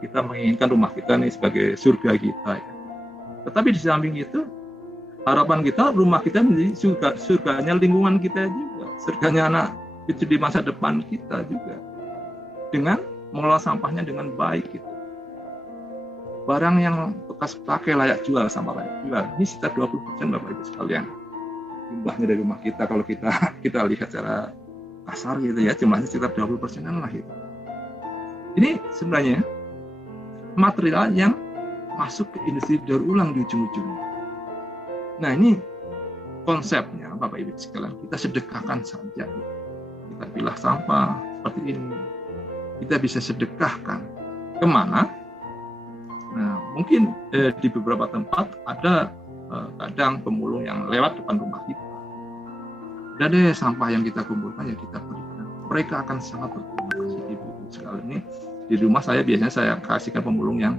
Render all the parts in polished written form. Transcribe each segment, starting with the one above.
kita menginginkan rumah kita ini sebagai surga kita. Ya. Tetapi di samping itu, harapan kita rumah kita menjadi surganya lingkungan kita juga, surganya anak itu di masa depan kita juga, dengan mengelola sampahnya dengan baik gitu. Barang yang bekas pakai layak jual, sampah layak jual, ini sekitar 20% Bapak Ibu sekalian. Jumlahnya dari rumah kita kalau kita lihat secara kasar gitu ya, jumlahnya sekitar 20%-an lah itu. Ini sebenarnya material yang masuk ke industri daur ulang di ujung-ujungnya. Nah ini konsepnya Bapak Ibu sekalian, kita sedekahkan saja. Kita pilah sampah seperti ini, kita bisa sedekahkan kemana? Nah mungkin di beberapa tempat ada kadang pemulung yang lewat depan rumah kita. Dan sampah yang kita kumpulkan ya kita berikan. Mereka akan sangat berterima kasih Ibu sekali ini. Di rumah saya biasanya saya kasihkan pemulung yang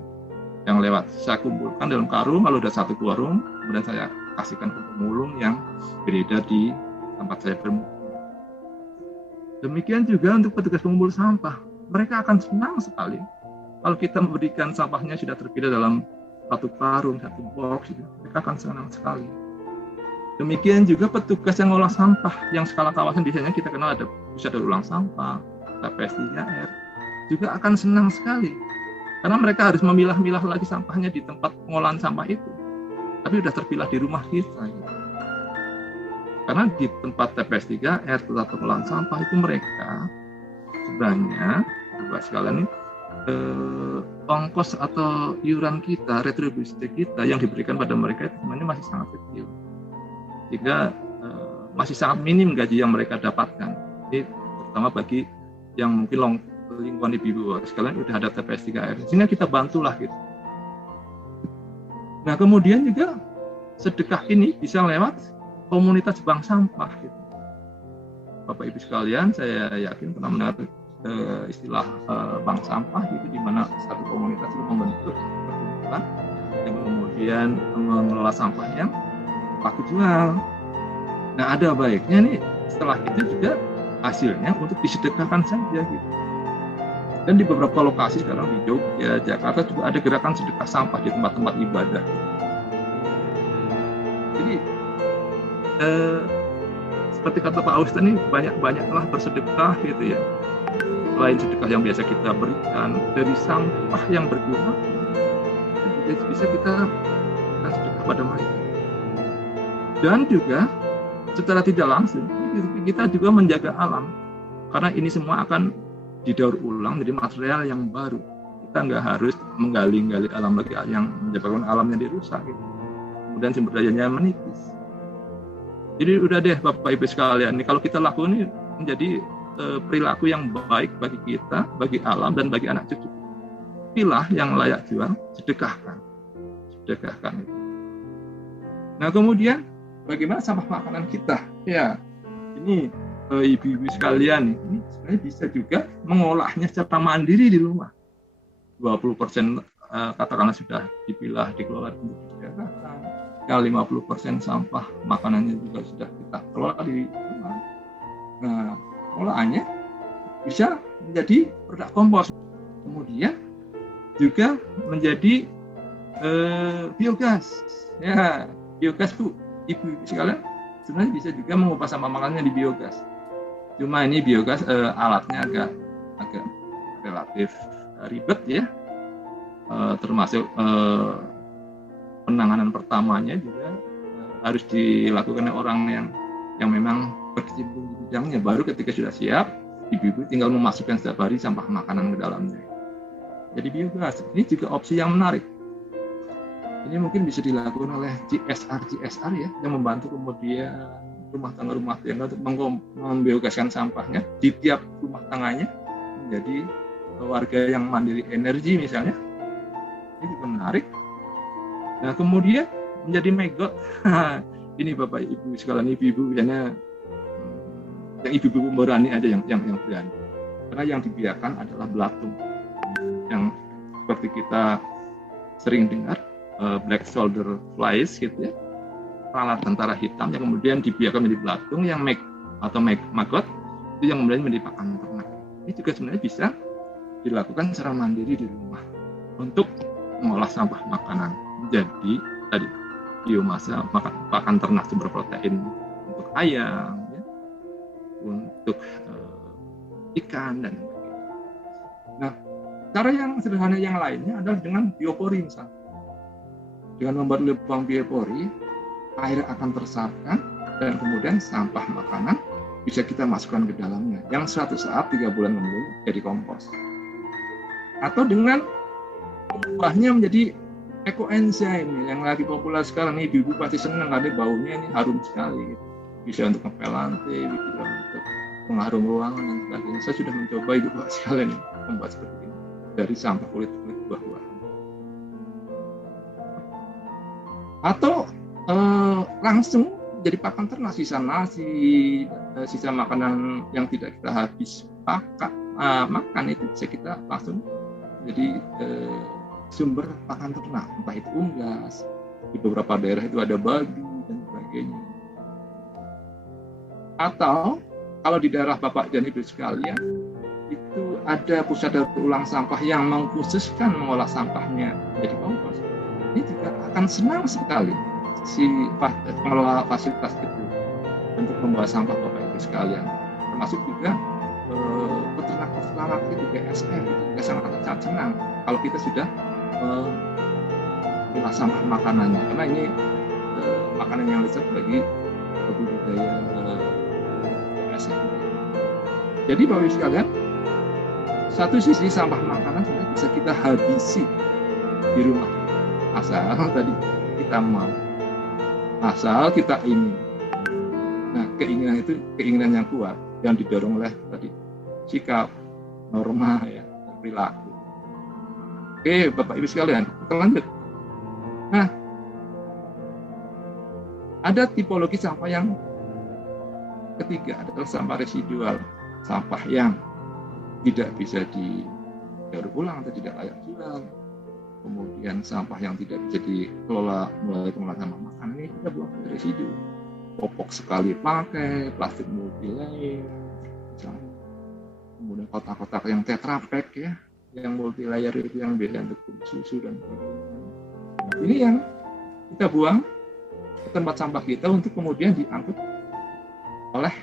lewat. Saya kumpulkan dalam karung, kalau udah satu karung, kemudian saya kasihkan ke pemulung yang beredar di tempat saya bermukim. Demikian juga untuk petugas pengumpul sampah. Mereka akan senang sekali kalau kita memberikan sampahnya sudah terpilah dalam satu karung, satu box, gitu. Mereka akan senang sekali. Demikian juga petugas yang ngolah sampah, yang skala kawasan biasanya kita kenal ada pusat daur ulang sampah, TPS 3R, juga akan senang sekali. Karena mereka harus memilah-milah lagi sampahnya di tempat pengolahan sampah itu. Tapi sudah terpilah di rumah kita. Gitu. Karena di tempat TPS 3R, tempat pengolahan sampah itu mereka sebenarnya, Bapak sekalian ini, ongkos atau iuran kita, retribusi kita yang diberikan pada mereka itu sebenarnya masih sangat kecil. Sehingga masih sangat minim gaji yang mereka dapatkan. Ini terutama bagi yang mungkin lingkungan ibu-ibu sekalian udah ada TPS 3R. Sehingga kita bantulah gitu. Nah kemudian juga sedekah ini bisa lewat komunitas bank sampah gitu. Bapak Ibu sekalian, saya yakin pernah mendengar istilah bank sampah gitu, di mana satu komunitas itu membentuk perkumpulan yang kemudian mengelola sampah yang laku jual. Nah ada baiknya nih setelah itu juga hasilnya untuk disedekahkan saja gitu. Dan di beberapa lokasi sekarang di Jogja, Jakarta juga ada gerakan sedekah sampah di tempat-tempat ibadah. Jadi seperti kata Pak Austin ini banyak-banyaklah bersedekah gitu ya. Selain sedekah yang biasa kita berikan dari sampah yang berguna, juga bisa kita berikan sedekah pada mereka. Dan juga secara tidak langsung kita juga menjaga alam, karena ini semua akan didaur ulang menjadi material yang baru. Kita nggak harus menggali-gali alam lagi yang menyebabkan alamnya dirusak, gitu. Kemudian sumber dayanya menipis. Jadi udah deh Bapak Ibu sekalian, kalau kita lakukan ini menjadi perilaku yang baik bagi kita, bagi alam dan bagi anak cucu. Pilah yang layak jual, sedekahkan. Nah kemudian bagaimana sampah makanan kita? Ya, ini ibu-ibu sekalian, ini sebenarnya bisa juga mengolahnya secara mandiri di rumah. 20% katakanlah sudah dipilah, dikelola untuk kesehatan. Ya 50% sampah makanannya juga sudah kita kelola di rumah. Nah, olahannya bisa menjadi produk kompos. Kemudian juga menjadi biogas. Ya, biogas Bu, ibu sekalian, sebenarnya bisa juga mengubah sampah makanannya di biogas. Cuma ini biogas alatnya agak relatif ribet ya. Termasuk penanganan pertamanya juga harus dilakukan oleh orang yang memang berkecimpung di bidangnya. Baru ketika sudah siap, ibu-ibu tinggal memasukkan setiap hari sampah makanan ke dalamnya. Jadi biogas ini juga opsi yang menarik. Ini mungkin bisa dilakukan oleh CSR ya, yang membantu kemudian rumah tangga untuk membiogaskan sampahnya di tiap rumah tangganya menjadi warga yang mandiri energi misalnya. Ini juga menarik. Nah kemudian menjadi megot. Ini Bapak Ibu sekalian, ibu-ibu biasanya yang ibu-ibu berani ada yang berani. Karena yang dibiarkan adalah belatung. Yang seperti kita sering dengar black soldier flies gitu ya. Lalat tentara hitam yang kemudian dibiarkan menjadi belatung yang maggot itu yang kemudian menjadi pakan ternak. Ini juga sebenarnya bisa dilakukan secara mandiri di rumah. untuk mengolah sampah makanan. Jadi tadi biomasa pakan ternak sumber protein untuk ayam, ya, untuk ikan dan sebagainya. Nah, cara yang sederhana yang lainnya adalah dengan biopori misalnya. Dengan membuat lubang biopori, air akan tersarkan dan kemudian sampah makanan bisa kita masukkan ke dalamnya, yang suatu saat 3 bulan kemudian jadi kompos. Atau dengan mengubahnya menjadi ekoenzim yang lagi populer sekarang ini, ibu pasti senang karena baunya ini harum sekali. Bisa untuk ngepel lantai, bisa untuk pengharum ruangan dan sebagainya. Saya sudah mencoba ibu bapak sekalian membuat seperti ini dari sampah kulit buah-buahan. Atau langsung jadi pakan ternak, sisa nasi, sisa makanan yang tidak kita habis makan itu bisa kita langsung jadi sumber pakan ternak, entah itu unggas, di beberapa daerah itu ada babi dan sebagainya. Atau kalau di daerah Bapak dan Ibu sekalian itu ada pusat daur ulang sampah yang mengkhususkan mengolah sampahnya jadi kompos, ini juga akan senang sekali si pengelola fasilitas itu untuk membawa sampah Bapak Ibu sekalian, termasuk juga peternak itu BSF itu juga sangat senang kalau kita sudah mengolah sampah makanannya, karena ini makanan yang lezat bagi budidaya BSF. Jadi Bapak Ibu sekalian, satu sisi sampah makanan sudah bisa kita habisi di rumah, asal tadi kita mau, asal kita ingin. Nah, keinginan itu keinginan yang kuat yang didorong oleh tadi sikap, norma, ya, perilaku. Oke, Bapak Ibu sekalian, kita lanjut. Nah, ada tipologi sampah yang ketiga adalah sampah residual, sampah yang tidak bisa didaur ulang atau tidak layak jual. Kemudian sampah yang tidak bisa dikelola melalui pengolahan sampah makanan, ini kita buang ke residu. Popok sekali pakai, plastik multi-layer, misalnya. Kemudian kotak-kotak yang tetra pack, ya, yang multi-layer itu yang beda untuk susu dan sebagainya. Ini yang kita buang ke tempat sampah kita untuk kemudian diangkut oleh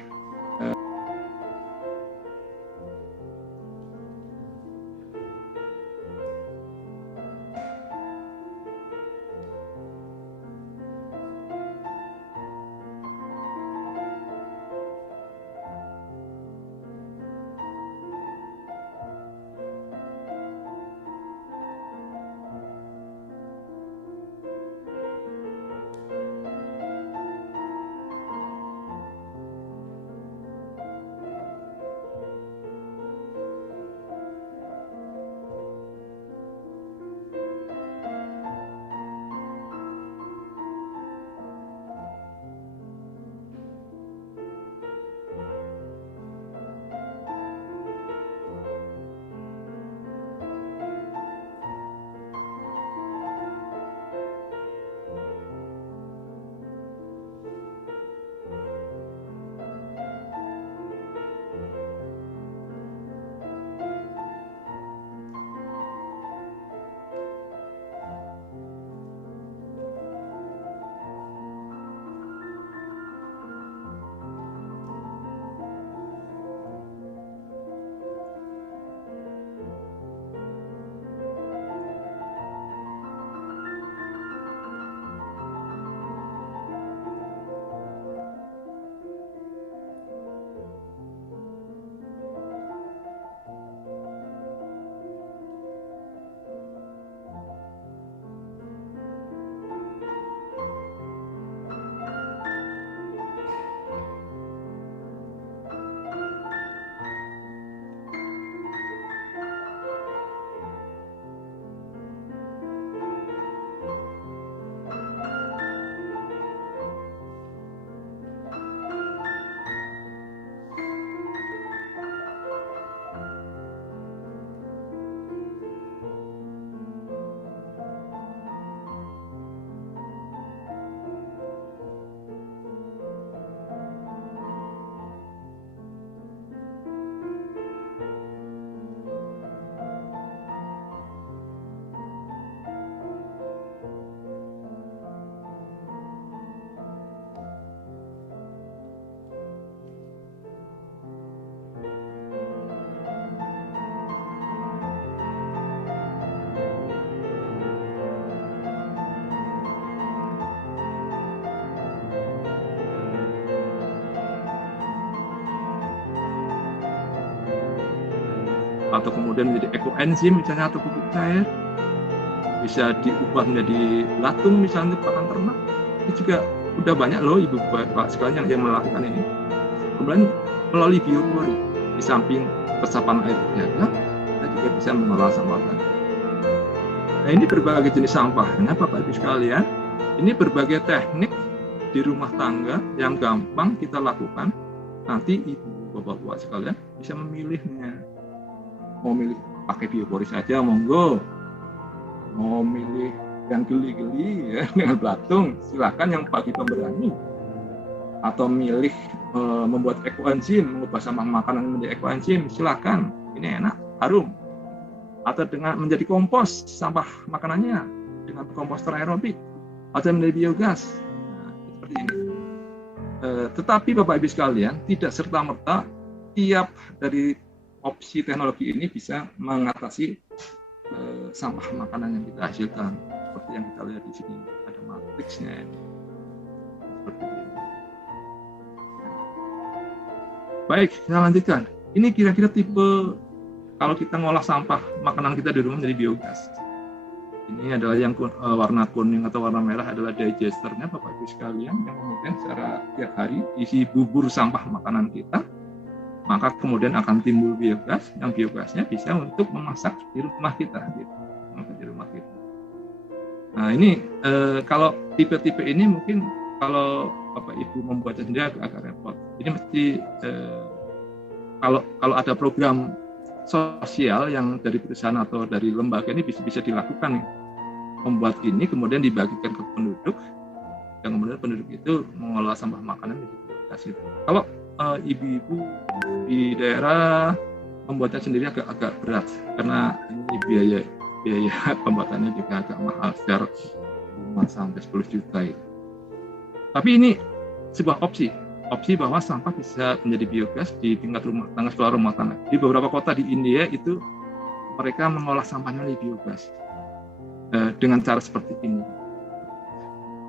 atau kemudian menjadi ekoenzim misalnya atau pupuk cair, bisa diubah menjadi belatung misalnya pakan ternak. Ini juga udah banyak loh ibu bapak sekalian yang melakukan ini. Kemudian melalui biopori, di samping resapan air jaga, kita juga bisa mengolah sampah organik. Nah, ini berbagai jenis sampahnya bapak ibu sekalian. Ini berbagai teknik di rumah tangga yang gampang kita lakukan. Nanti ibu bapak sekalian bisa memilihnya. Mau milih pakai biopori saja, monggo. Mau milih yang geli-geli ya, dengan belatung, silakan yang bagi pemberani. Atau milih membuat ekoenzim, mengubah sampah makanan menjadi ekoenzim, silakan. Ini enak, harum. Atau dengan menjadi kompos sampah makanannya dengan komposter aerobik, atau menjadi biogas. Nah, seperti ini. Tetapi Bapak Ibu sekalian, tidak serta-merta tiap dari opsi teknologi ini bisa mengatasi sampah makanan yang kita hasilkan. Seperti yang kita lihat di sini, ada matriksnya. Seperti ini. Baik, kita lanjutkan. Ini kira-kira tipe kalau kita ngolah sampah makanan kita di rumah menjadi biogas. Ini adalah yang warna kuning atau warna merah adalah digesternya Bapak Ibu sekalian, yang kemudian secara tiap hari isi bubur sampah makanan kita, maka kemudian akan timbul biogas, yang biogasnya bisa untuk memasak di rumah kita, gitu. Di rumah kita. Nah ini kalau tipe-tipe ini mungkin kalau Bapak Ibu membuatnya sendiri agak repot. Ini mesti kalau ada program sosial yang dari perusahaan atau dari lembaga ini bisa dilakukan, membuat ini kemudian dibagikan ke penduduk, dan kemudian penduduk itu mengolah sampah makanan menjadi biogas. Kalau ibu-ibu di daerah membuatnya sendiri agak berat karena ini biaya pembuatannya juga agak mahal, sekitar 5 sampai 10 juta itu. Tapi ini sebuah opsi bahwa sampah bisa menjadi biogas di tingkat rumah tangga, sekolah rumah tangga. Di beberapa kota di India itu mereka mengolah sampahnya menjadi biogas dengan cara seperti ini.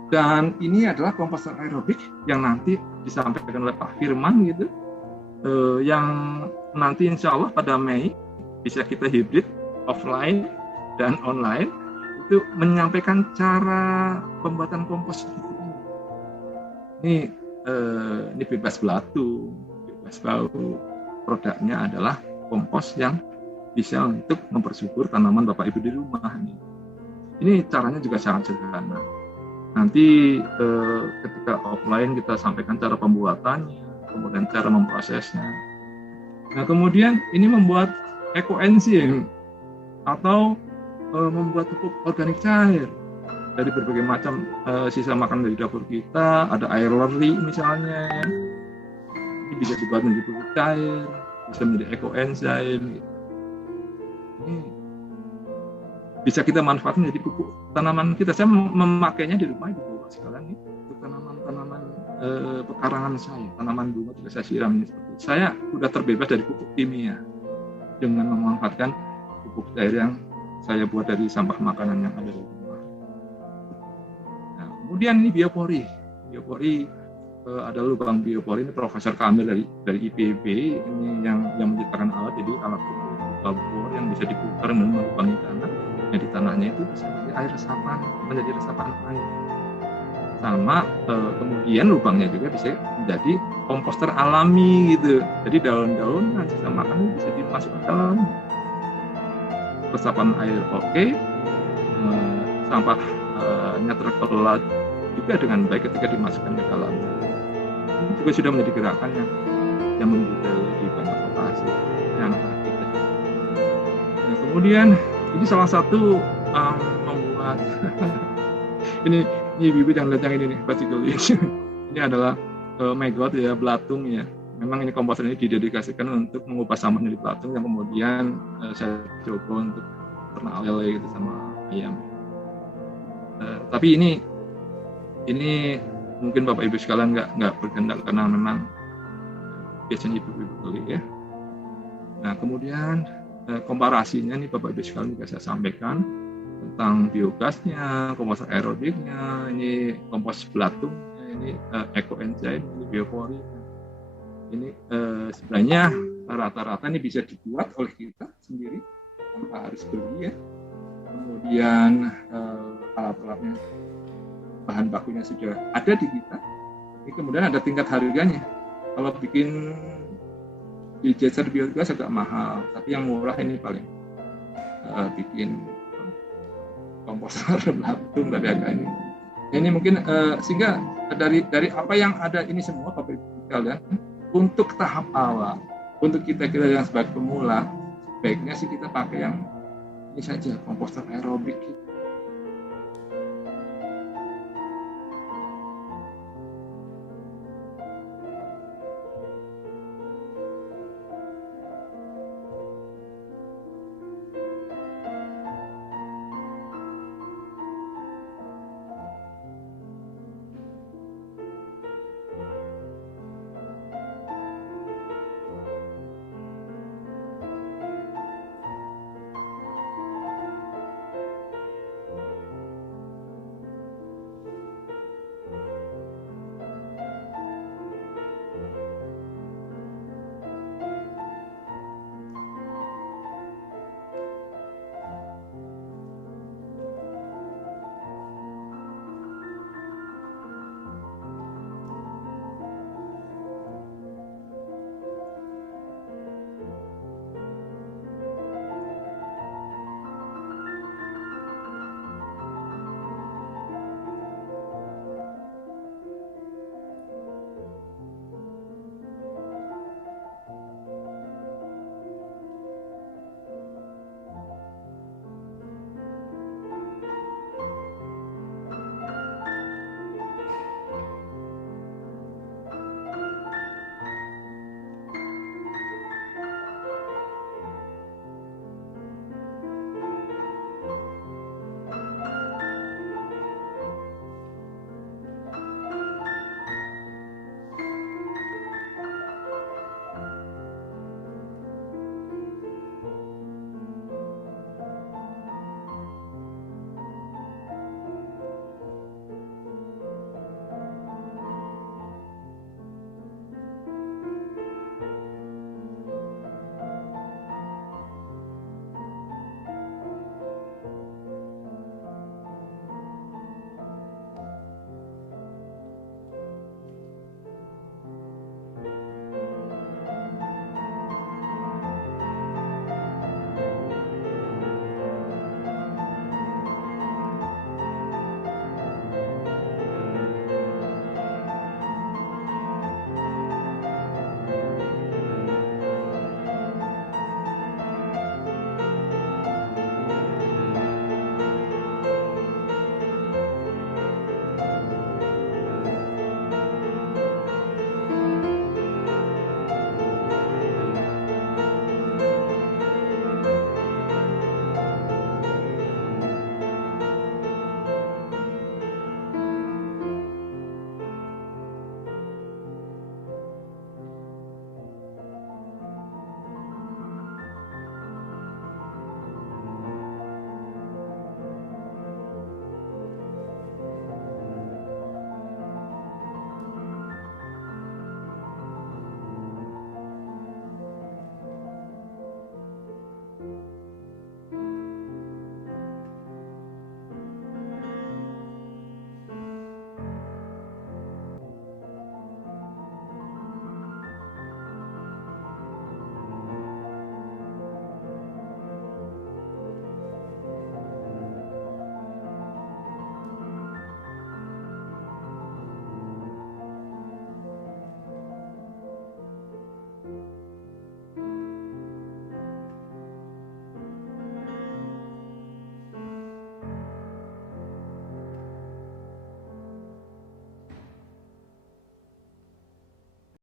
Dan ini adalah komposter aerobik yang nanti disampaikan oleh Pak Firman gitu, yang nanti insya Allah pada Mei bisa kita hibrid offline dan online, itu menyampaikan cara pembuatan kompos ini bebas belatung, bebas bau. Produknya adalah kompos yang bisa untuk mempersubur tanaman Bapak Ibu di rumah. Ini caranya juga sangat sederhana. Nanti ketika offline kita sampaikan cara pembuatannya, kemudian cara memprosesnya. Nah kemudian ini membuat ekoenzim atau membuat pupuk organik cair dari berbagai macam sisa makanan dari dapur kita. Ada air leri misalnya, ini bisa dibuat menjadi pupuk cair, bisa menjadi ekoenzim. Ini bisa kita manfaatkan menjadi pupuk tanaman kita. Saya memakainya di rumah di bawah sekalian nih, untuk tanaman pekarangan saya, tanaman bunga juga saya siram ini seperti itu. Saya sudah terbebas dari pupuk kimia dengan memanfaatkan pupuk cair yang saya buat dari sampah makanan yang ada di rumah. Nah, kemudian ini biopori ada lubang biopori. Ini Profesor Kamil dari IPB ini yang menciptakan alat, jadi alat bor yang bisa diputar dan melubangi tanah. Di tanahnya itu bisa menjadi resapan air. Sama kemudian lubangnya juga bisa menjadi komposter alami gitu. Jadi daun-daun dan sisa makanan bisa dimasukkan dalam resapan air. Sampahnya terkelola juga dengan baik ketika dimasukkan ke dalam. Ini juga sudah menjadi gerakan yang membudaya di banyak lokasi. Nah, kemudian ini salah satu membuat ini ibu-ibu yang lihat yang ini nih, basically ini adalah megot ya, belatung ya. Memang ini komposter ini didedikasikan untuk mengubah sampah menjadi belatung yang kemudian saya coba untuk ternak lele gitu sama ayam. Tapi ini mungkin Bapak Ibu sekalian nggak berkehendak karena memang biasanya ibu-ibu kali ya. Nah kemudian komparasinya nih Bapak Ibu sekalian juga saya sampaikan tentang biogasnya, kompos aerobiknya, ini kompos belatungnya, ini ekoenzim, ini biopori. Ini sebenarnya rata-rata ini bisa dibuat oleh kita sendiri tanpa harus beli ya. Kemudian alat-alatnya, bahan bakunya sudah ada di kita. Ini kemudian ada tingkat harganya. Kalau bikin digester biogas agak mahal, tapi yang murah ini paling bikin komposter belatung dari agak ini. Ini mungkin sehingga dari apa yang ada ini semua Bapak Ibu sekalian, untuk tahap awal, untuk kita yang sebagai pemula, baiknya sih kita pakai yang ini saja, komposter aerobik.